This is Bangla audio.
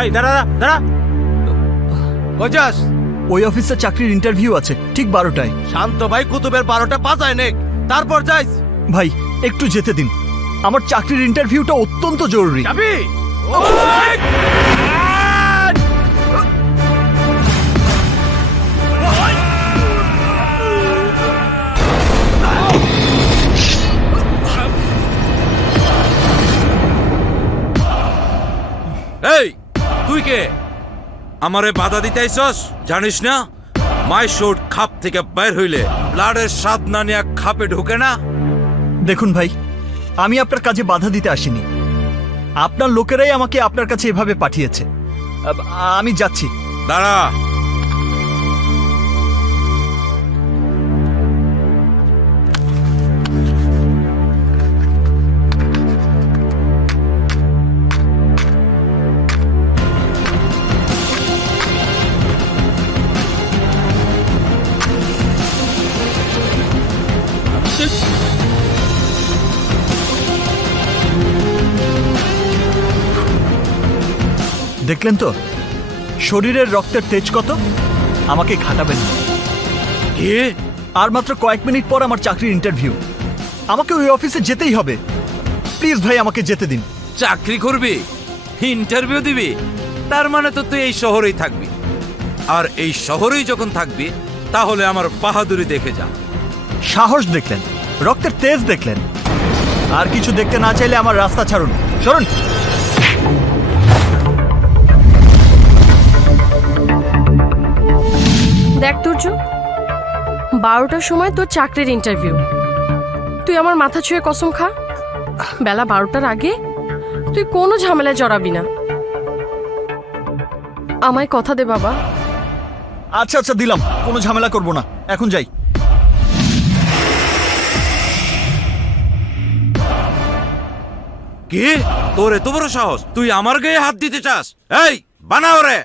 এই দাঁড়া দাঁড়া, কই যাস? ওই অফিসে চাকরির ইন্টারভিউ আছে ঠিক 12টায়। শান্ত ভাই কুতুবের 12টা বাজায় নেক, তারপর যাইস। ভাই একটু যেতে দিন, আমার চাকরির ইন্টারভিউটা অত্যন্ত জরুরি। যাবি? এই তুই কে? আমারে বাধা দিতে আইছস? জানিস না মাই শোট খাপ থেকে বের হইলে ব্লাডের স্বাদ না নিয়ে খাপে ঢোকে না। দেখুন ভাই, আমি আপনার কাজে বাধা দিতে আসিনি, আপনার লোকেরাই আমাকে আপনার কাছে এভাবে পাঠিয়েছে। আমি যাচ্ছি। দাঁড়া, দেখলেন তো শরীরের রক্তের তেজ কত? আমাকে ঘাটাবেন না। কি? আর মাত্র কয়েক মিনিট পর আমার চাকরির ইন্টারভিউ, আমাকে ওই অফিসে যেতেই হবে। প্লিজ ভাই আমাকে যেতে দিন। চাকরি করবি, ইন্টারভিউ দিবি, তার মানে তো তুই এই শহরেই থাকবি। আর এই শহরেই যখন থাকবি তাহলে আমার বাহাদুরি দেখে যা। সাহস দেখলেন, রক্তের তেজ দেখলেন, আর কিছু দেখতে না চাইলে আমার রাস্তা ছাড়ুন, সরুন। দেখ তুর্য, 12টার সময় তোর চাকরির ইন্টারভিউ। তুই আমার মাথা ছুঁয়ে কসম খা, বেলা 12টার আগে তুই কোনো ঝামেলায় জড়াবি না। আমায় কথা দে বাবা। আচ্ছা আচ্ছা দিলাম, কোনো ঝামেলা করব না, এখন যাই। কি? তোর এত বড় সাহস, তুই আমার গায়ে হাত দিতে চাস? এই বানাও রে।